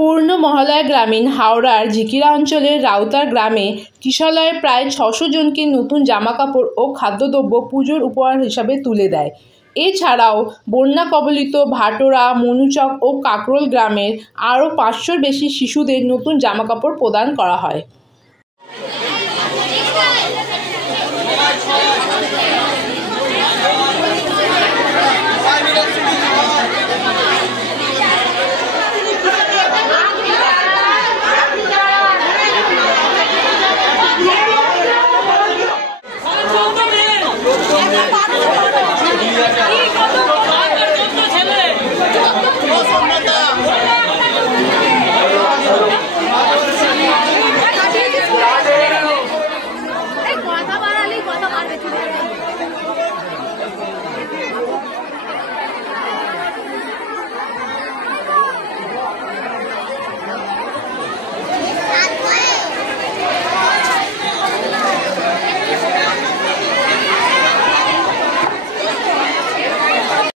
পূর্ণ মহালয়া গ্রামীণ হাওড়ার ঝিকিরা অঞ্চলের রাউতার গ্রামে কিশলয়ে প্রায় ৬০০ জনকে নতুন জামাকাপড় ও খাদ্যদ্রব্য পুজোর উপহার হিসাবে তুলে দেয়। এছাড়াও বন্যা কবলিত ভাটোরা, মনুচক ও কাকরোল গ্রামের আরও ৫০০-র বেশি শিশুদের নতুন জামাকাপড় প্রদান করা হয়।